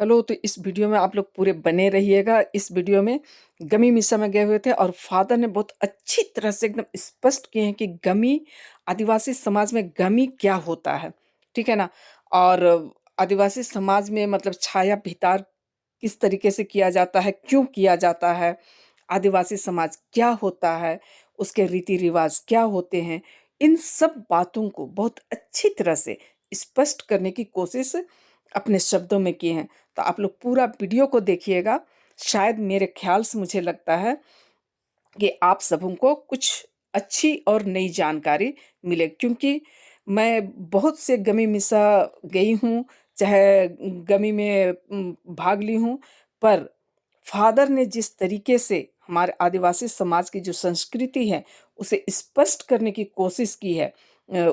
Hello, तो इस video में आप लोग पूरे बने रहिएगा। इस वीडियो में गमी मिसा में गए हुए थे और फ़ादर ने बहुत अच्छी तरह से एकदम स्पष्ट किए हैं कि गमी आदिवासी समाज में गमी क्या होता है, ठीक है ना? और आदिवासी समाज में मतलब छाया भितार किस तरीके से किया जाता है, क्यों किया जाता है, आदिवासी समाज क्या होता है, उसके रीति-रिवाज़ क्या होते हैं, इन सब बातों को बहुत अच्छी तरह से स्पष्ट करने की कोशिश अपने शब्दों में की हैं। तो आप लोग पूरा वीडियो को देखिएगा, शायद मेरे ख़्याल से मुझे लगता है कि आप सबों को कुछ अच्छी और नई जानकारी मिले क्योंकि मैं बहुत से गमी मिसा गई हूँ, चाहे गमी में भाग ली हूँ, पर फ़ादर ने जिस तरीके से हमारे आदिवासी समाज की जो संस्कृति है, उसे स्पष्ट करने की कोशिश की है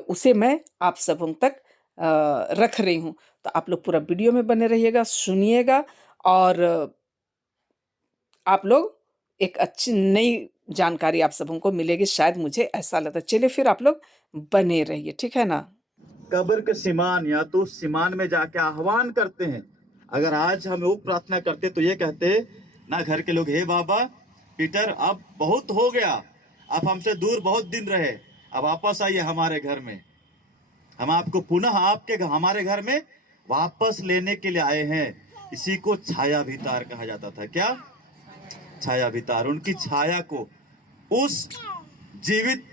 उसे मैं आप सबों तक रख रही हूँ। तो आप लोग पूरा वीडियो में बने रहिएगा, सुनिएगा और आप लोग एक अच्छी नई जानकारी आप सबों को मिलेगी, शायद मुझे ऐसा लगता है। चलिए फिर आप लोग बने रहिए, ठीक है ना? कब्र के सिमान या तो उस सिमान में जाके आह्वान करते हैं। अगर आज हम वो प्रार्थना करते तो ये कहते ना घर के लोग, हे बाबा पीटर अब बहुत हो गया, आप हमसे दूर बहुत दिन रहे, अब वापस आइए हमारे घर में, हम आपको पुनः आपके हमारे घर में वापस लेने के लिए आए हैं। इसी को छाया भितार कहा जाता था। क्या छाया भितार? उनकी छाया को, उस जीवित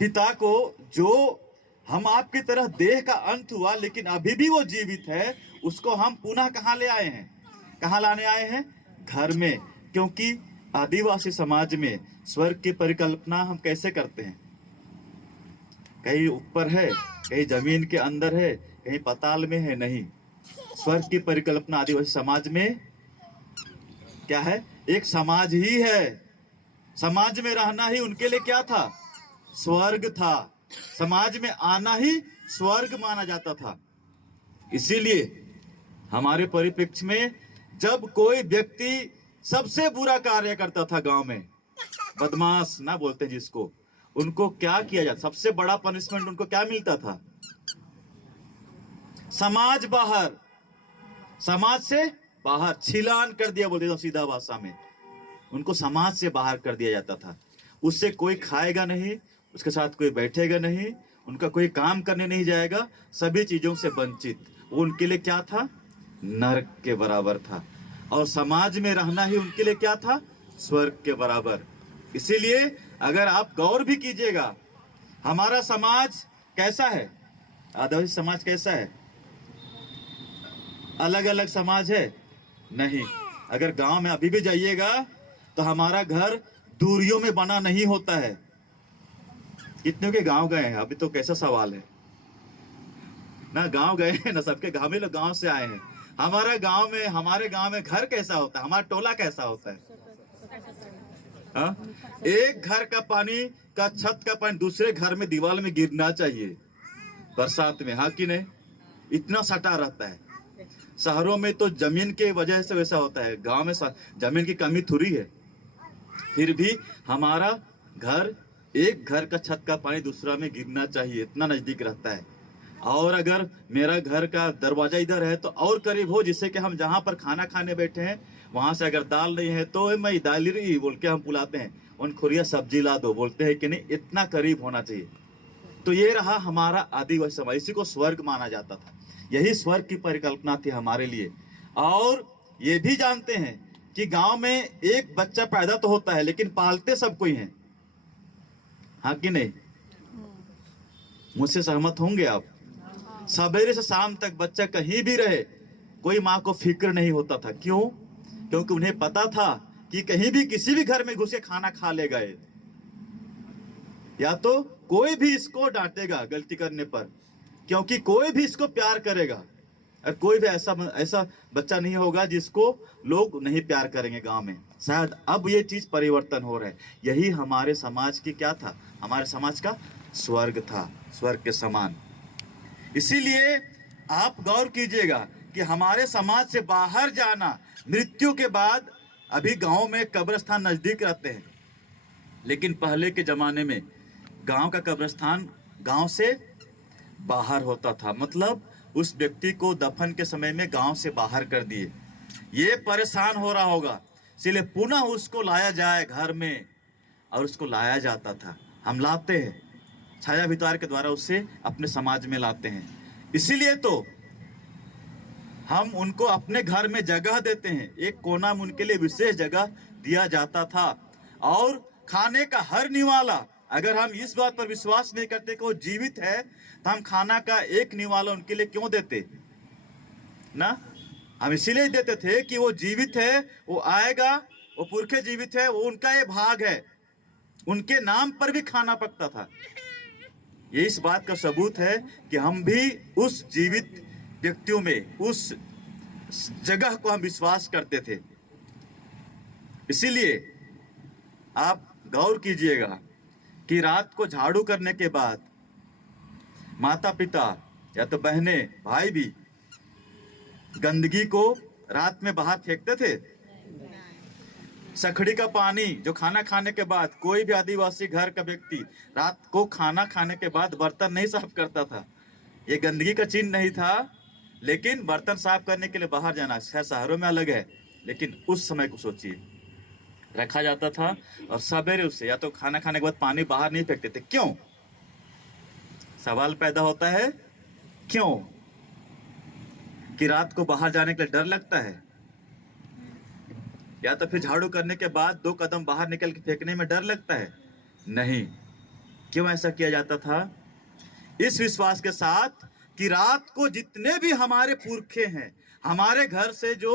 पिता को जो हम आपकी तरह देह का अंत हुआ लेकिन अभी भी वो जीवित है, उसको हम पुनः कहाँ ले आए हैं? कहाँ लाने आए हैं? घर में। क्योंकि आदिवासी समाज में स्वर्ग की परिकल्पना हम कैसे करते हैं? कहीं ऊपर है, कहीं जमीन के अंदर है, कहीं पाताल में है, नहीं। स्वर्ग की परिकल्पना आदिवासी समाज में क्या है? एक समाज ही है। समाज में रहना ही उनके लिए क्या था? स्वर्ग था। समाज में आना ही स्वर्ग माना जाता था। इसीलिए हमारे परिप्रेक्ष्य में जब कोई व्यक्ति सबसे बुरा कार्य करता था गांव में, बदमाश ना बोलते जिसको, उनको क्या किया जाता? सबसे बड़ा पनिशमेंट उनको क्या मिलता था? समाज बाहर, समाज से बाहर छिलान कर दिया, बोलते थे सीधा भाषा में। उनको समाज से बाहर कर दिया जाता था। उससे कोई खाएगा नहीं, उसके साथ कोई बैठेगा नहीं, उनका कोई काम करने नहीं जाएगा, सभी चीजों से वंचित। वो उनके लिए क्या था? नरक के बराबर था। और समाज में रहना ही उनके लिए क्या था? स्वर्ग के बराबर। इसीलिए अगर आप गौर भी कीजिएगा, हमारा समाज कैसा है? आदिवासी समाज कैसा है? अलग अलग समाज है? नहीं। अगर गांव में अभी भी जाइएगा तो हमारा घर दूरियों में बना नहीं होता है। कितने के गांव गए हैं? अभी तो कैसा सवाल है ना, गांव गए हैं ना, सबके गांव में लोग गांव से आए हैं। हमारे गांव में घर कैसा होता है? हमारा टोला कैसा होता है? हा? एक घर का पानी का, छत का पानी दूसरे घर में दीवार में गिरना चाहिए बरसात में, हाँ कि नहीं? इतना सटा रहता है। शहरों में तो जमीन के वजह से वैसा होता है, गांव में जमीन की कमी थोड़ी है। फिर भी हमारा घर, एक घर का छत का पानी दूसरा में गिरना चाहिए, इतना नजदीक रहता है। और अगर मेरा घर का दरवाजा इधर है तो और करीब हो, जिससे कि हम जहां पर खाना खाने बैठे हैं वहां से अगर दाल नहीं है तो मैं दाल रही बोल के हम बुलाते हैं, उन खुरिया सब्जी ला दो, बोलते हैं कि नहीं, इतना करीब होना चाहिए। तो ये रहा हमारा आदिवासी समाज, इसी को स्वर्ग माना जाता था। यही स्वर्ग की परिकल्पना थी हमारे लिए। और ये भी जानते हैं कि गांव में एक बच्चा पैदा तो होता है लेकिन पालते सब कोई हैं, हाँ कि नहीं? मुझसे सहमत होंगे आप? सवेरे से शाम तक बच्चा कहीं भी रहे, कोई माँ को फिक्र नहीं होता था। क्यों? क्योंकि उन्हें पता था कि कहीं भी किसी भी घर में घुसे खाना खा ले गए, या तो कोई भी इसको डांटेगा गलती करने पर, क्योंकि कोई भी इसको प्यार करेगा। और कोई भी ऐसा बच्चा नहीं होगा जिसको लोग नहीं प्यार करेंगे गांव में। शायद अब ये चीज परिवर्तन हो रहा है। यही हमारे समाज की क्या था? हमारे समाज का स्वर्ग था, स्वर्ग के समान। इसीलिए आप गौर कीजिएगा कि हमारे समाज से बाहर जाना, मृत्यु के बाद, अभी गांव में कब्रिस्तान नजदीक रहते हैं, लेकिन पहले के जमाने में गांव का कब्रिस्तान गांव से बाहर होता था। मतलब उस व्यक्ति को दफन के समय में गांव से बाहर कर दिए। ये परेशान हो रहा होगा, इसलिए पुनः उसको लाया जाए घर में, और उसको लाया जाता था। हम लाते हैं, छाया वितार के द्वारा उससे अपने समाज में लाते हैं। इसीलिए तो हम उनको अपने घर में जगह देते हैं। एक कोना में उनके लिए विशेष जगह दिया जाता था। और खाने का हर निवाला, अगर हम इस बात पर विश्वास नहीं करते कि वो जीवित है, तो हम खाना का एक निवाला उनके लिए क्यों देते ना? हम इसीलिए देते थे कि वो जीवित है, वो आएगा, वो पुरखे जीवित है, वो उनका ये भाग है, उनके नाम पर भी खाना पकता था। ये इस बात का सबूत है कि हम भी उस जीवित व्यक्तियों में, उस जगह को हम विश्वास करते थे। इसीलिए आप गौर कीजिएगा कि रात को झाड़ू करने के बाद माता पिता या तो बहनें भाई भी गंदगी को रात में बाहर फेंकते थे। सखड़ी का पानी जो खाना खाने के बाद, कोई भी आदिवासी घर का व्यक्ति रात को खाना खाने के बाद बर्तन नहीं साफ करता था। ये गंदगी का चिन्ह नहीं था, लेकिन बर्तन साफ करने के लिए बाहर जाना, शहरों में अलग है, लेकिन उस समय को सोचिए, रखा जाता था। और सवेरे उसे या तो खाना खाने के बाद पानी बाहर नहीं फेंकते थे। क्यों? सवाल पैदा होता है, क्यों? कि रात को बाहर जाने के लिए डर लगता है, या तो फिर झाड़ू करने के बाद 2 कदम बाहर निकल के फेंकने में डर लगता है? नहीं। क्यों ऐसा किया जाता था? इस विश्वास के साथ कि रात को जितने भी हमारे पुरखे हैं, हमारे घर से जो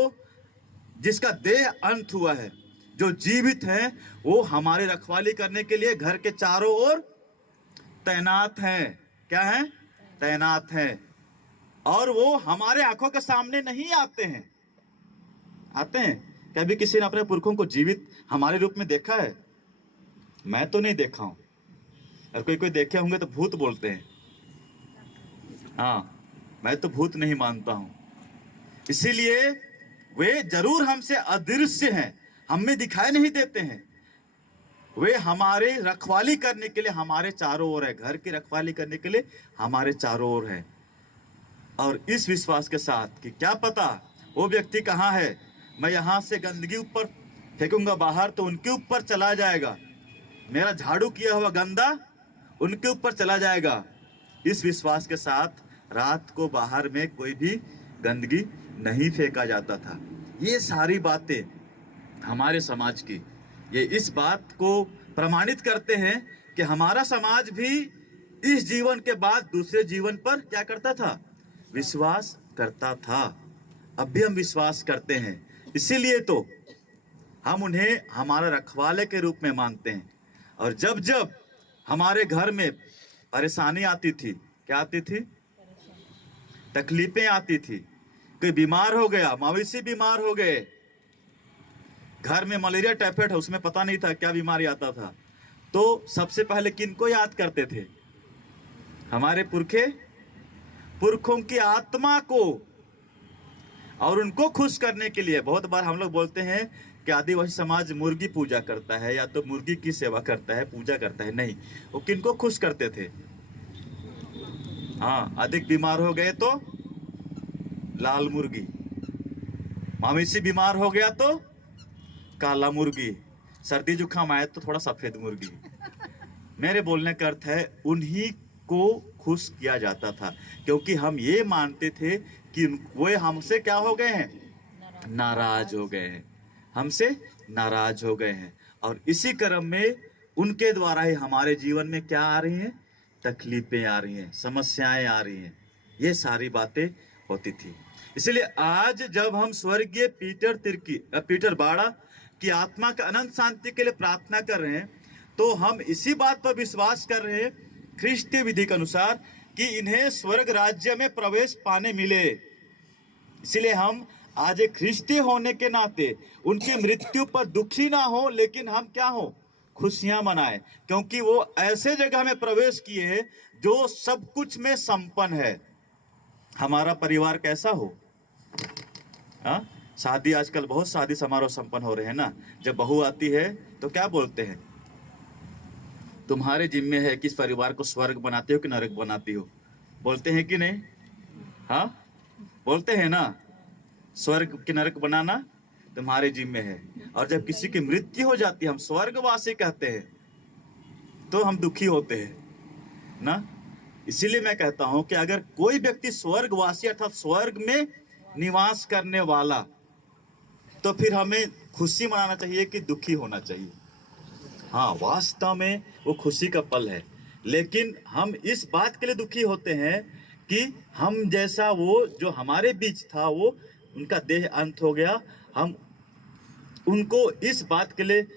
जिसका देह अंत हुआ है, जो जीवित हैं, वो हमारी रखवाली करने के लिए घर के चारों ओर तैनात हैं। क्या हैं? तैनात हैं। और वो हमारे आंखों के सामने नहीं आते हैं। आते हैं? कभी किसी ने अपने पुरखों को जीवित हमारे रूप में देखा है? मैं तो नहीं देखा हूं। और कोई देखे होंगे तो भूत बोलते हैं। हाँ, मैं तो भूत नहीं मानता हूं। इसीलिए वे जरूर हमसे अदृश्य हैं, हमें दिखाई नहीं देते हैं। वे हमारे रखवाली करने के लिए हमारे चारों ओर है, घर की रखवाली करने के लिए हमारे चारों ओर है। और इस विश्वास के साथ कि क्या पता वो व्यक्ति कहाँ है, मैं यहां से गंदगी ऊपर फेंकूंगा बाहर तो उनके ऊपर चला जाएगा, मेरा झाड़ू किया हुआ गंदा उनके ऊपर चला जाएगा। इस विश्वास के साथ रात को बाहर में कोई भी गंदगी नहीं फेंका जाता था। ये सारी बातें हमारे समाज की, ये इस बात को प्रमाणित करते हैं कि हमारा समाज भी इस जीवन के बाद दूसरे जीवन पर क्या करता था? विश्वास करता था। अब भी हम विश्वास करते हैं। इसीलिए तो हम उन्हें हमारा रखवाले के रूप में मानते हैं। और जब जब हमारे घर में परेशानी आती थी, क्या आती थी? तकलीफें आती थी, कोई बीमार हो गया, मवेशी बीमार हो गए, घर में मलेरिया टाइफाइड है, उसमें पता नहीं था क्या बीमारी आता था, तो सबसे पहले किनको याद करते थे? हमारे पुरखों की आत्मा को। और उनको खुश करने के लिए बहुत बार हम लोग बोलते हैं कि आदिवासी समाज मुर्गी पूजा करता है या तो मुर्गी की सेवा करता है, पूजा करता है। नहीं, वो किनको खुश करते थे? हाँ, अधिक बीमार हो गए तो लाल मुर्गी, मवेशी बीमार हो गया तो काला मुर्गी, सर्दी जुकाम आए तो थोड़ा सफेद मुर्गी। मेरे बोलने का अर्थ है उन्हीं को खुश किया जाता था, क्योंकि हम ये मानते थे कि वो हमसे क्या हो गए हैं? नाराज हो गए हैं, हमसे नाराज हो गए हैं। और इसी क्रम में उनके द्वारा ही हमारे जीवन में क्या आ रही हैं? तकलीफें आ रही हैं, समस्याएं आ रही हैं। ये सारी बातें होती थी। इसलिए आज जब हम स्वर्गीय पीटर बाड़ा की आत्मा का अनंत शांति के लिए प्रार्थना कर रहे हैं, तो हम इसी बात पर विश्वास कर रहे हैं ख्रिस्तीय विधि के अनुसार कि इन्हें स्वर्ग राज्य में प्रवेश पाने मिले। इसलिए हम आज एक ख्रिस्ती होने के नाते उनकी मृत्यु पर दुखी ना हो, लेकिन हम क्या हो? खुशियां मनाएं, क्योंकि वो ऐसे जगह में प्रवेश किए हैं जो सब कुछ में संपन्न है। हमारा परिवार कैसा हो? हाँ, शादी, आजकल बहुत शादी समारोह संपन्न हो रहे हैं ना। जब बहू आती है तो क्या बोलते हैं? तुम्हारे जिम्मे है कि इस परिवार को स्वर्ग बनाते हो कि नरक बनाती हो, बोलते हैं कि नहीं? हाँ, बोलते हैं ना, स्वर्ग की नरक बनाना तुम्हारे जिम्मे है। और जब किसी की मृत्यु हो जाती है, हम स्वर्गवासी कहते हैं, तो हम दुखी होते हैं ना। इसीलिए मैं कहता हूं कि अगर कोई व्यक्ति स्वर्गवासी अर्थात स्वर्ग में निवास करने वाला, तो फिर हमें खुशी मनाना चाहिए कि दुखी होना चाहिए? हाँ, वास्तव में वो खुशी का पल है, लेकिन हम इस बात के लिए दुखी होते हैं कि हम जैसा वो जो हमारे बीच था, वो उनका देह अंत हो गया। हम उनको इस बात के लिए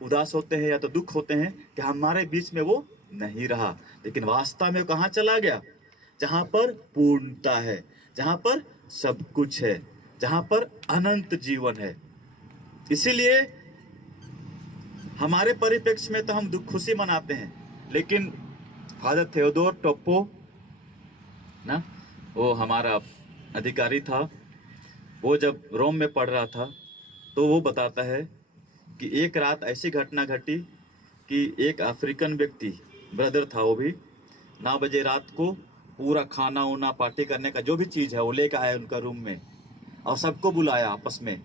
उदास होते हैं या तो दुख होते हैं कि हमारे बीच में वो नहीं रहा। लेकिन वास्तव में कहाँ चला गया? जहाँ पर पूर्णता है, जहाँ पर सब कुछ है, जहाँ पर अनंत जीवन है। इसीलिए हमारे परिप्रेक्ष्य में तो हम दुख खुशी मनाते हैं, लेकिन फादर थियोडोर टोप्पो ना, वो हमारा अधिकारी था, वो जब रोम में पढ़ रहा था तो वो बताता है कि एक रात ऐसी घटना घटी कि एक अफ्रीकन व्यक्ति, ब्रदर था वो भी, 9 बजे रात को पूरा खाना उना पार्टी करने का जो भी चीज़ है वो लेकर आया उनका रूम में, और सबको बुलाया आपस में,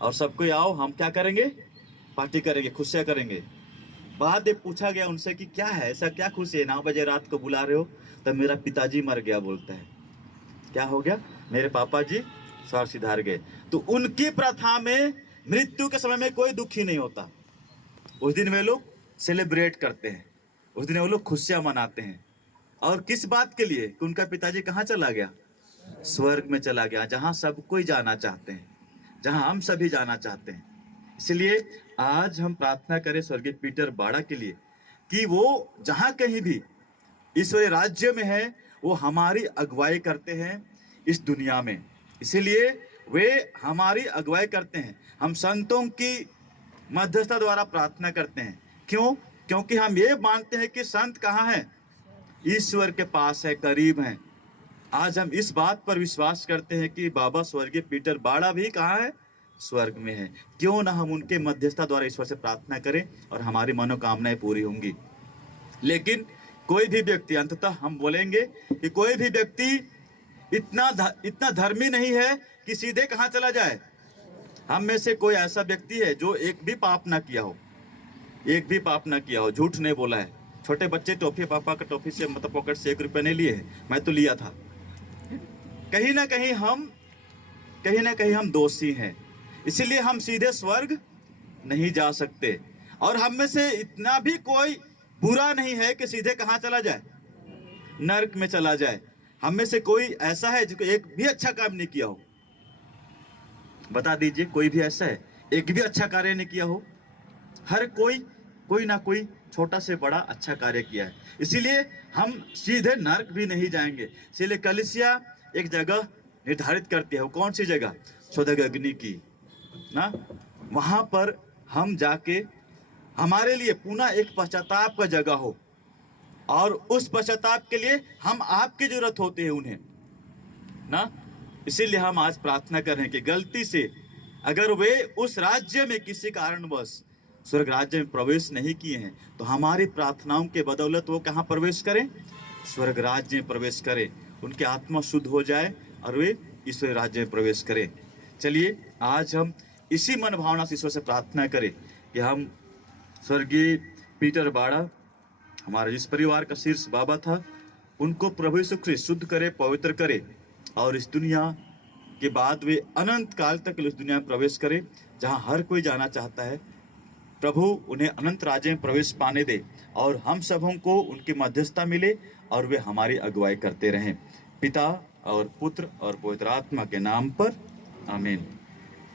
और सबको आओ हम क्या करेंगे, पार्टी करेंगे, खुशियाँ करेंगे। बाद में पूछा गया उनसे कि क्या है, ऐसा क्या खुशी है, 9 बजे रात को बुला रहे हो? तब मेरा पिताजी मर गया बोलता है। क्या हो गया? मेरे पापा जी स्वर्ग सिधार गए। तो उनकी प्रथा में मृत्यु के समय में कोई दुखी नहीं होता। उस दिन वे लोग सेलिब्रेट करते हैं, उस दिन वो लोग खुशियां मनाते हैं। और किस बात के लिए? कि उनका पिताजी कहाँ चला गया? स्वर्ग में चला गया, जहां सब कोई जाना चाहते हैं, जहां हम सभी जाना चाहते हैं। इसलिए आज हम प्रार्थना करें स्वर्गीय पीटर बाड़ा के लिए कि वो जहां कहीं भी ईश्वरीय राज्य में है, वो हमारी अगुवाई करते हैं इस दुनिया में। इसीलिए वे हमारी अगुवाई करते हैं। हम संतों की मध्यस्थता द्वारा प्रार्थना करते हैं। क्यों? क्योंकि हम ये मानते हैं कि संत कहाँ हैं? ईश्वर के पास है, करीब हैं। आज हम इस बात पर विश्वास करते हैं कि बाबा स्वर्गीय पीटर बाड़ा भी कहाँ है? स्वर्ग में है। क्यों ना हम उनके मध्यस्थता द्वारा ईश्वर से प्रार्थना करें और हमारी मनोकामनाएं पूरी होंगी। लेकिन कोई भी व्यक्ति, अंततः हम बोलेंगे कि कोई भी व्यक्ति इतना धर्मी नहीं है कि सीधे कहाँ चला जाए। हम में से कोई ऐसा व्यक्ति है जो एक भी पाप ना किया हो, एक भी पाप ना किया हो, झूठ नहीं बोला है। छोटे बच्चे टॉफी, पापा का टॉफी से मतलब पॉकेट से 1 रुपया नहीं लिए है, मैं तो लिया था। कहीं ना कहीं हम दोषी हैं, इसीलिए हम सीधे स्वर्ग नहीं जा सकते। और हम में से इतना भी कोई बुरा नहीं है कि सीधे कहाँ चला जाए? नरक में चला जाए। हम में से कोई ऐसा है जो एक भी अच्छा काम नहीं किया हो? बता दीजिए, कोई भी ऐसा है एक भी अच्छा कार्य नहीं किया हो? हर कोई ना कोई छोटा से बड़ा अच्छा कार्य किया है। इसीलिए हम सीधे नरक भी नहीं जाएंगे। इसीलिए कलीसिया एक जगह निर्धारित करती है। वो कौन सी जगह? शोधक अग्नि की ना, वहां पर हम जाके हमारे लिए पुनः एक पश्चाताप का जगह हो, और उस पश्चाताप के लिए हम आपकी जरूरत होती है उन्हें ना। इसीलिए हम आज प्रार्थना कर रहे हैं कि गलती से अगर वे उस राज्य में किसी कारणवश स्वर्ग राज्य में प्रवेश नहीं किए हैं, तो हमारी प्रार्थनाओं के बदौलत वो कहाँ प्रवेश करें? स्वर्ग राज्य में प्रवेश करें, उनकी आत्मा शुद्ध हो जाए और वे ईश्वर राज्य में प्रवेश करें। चलिए आज हम इसी मन भावना से ईश्वर से प्रार्थना करें कि हम स्वर्गीय पीटर बाड़ा, हमारा जिस परिवार का शीर्ष बाबा था, उनको प्रभु यीशु ख्रिस्त शुद्ध करे, पवित्र करे, और इस दुनिया के बाद वे अनंत काल तक इस दुनिया में प्रवेश करे जहां हर कोई जाना चाहता है। प्रभु उन्हें अनंत राज्य में प्रवेश पाने दे, और हम सबों को उनकी मध्यस्थता मिले और वे हमारी अगुवाई करते रहें। पिता और पुत्र और पवित्र आत्मा के नाम पर आमीन।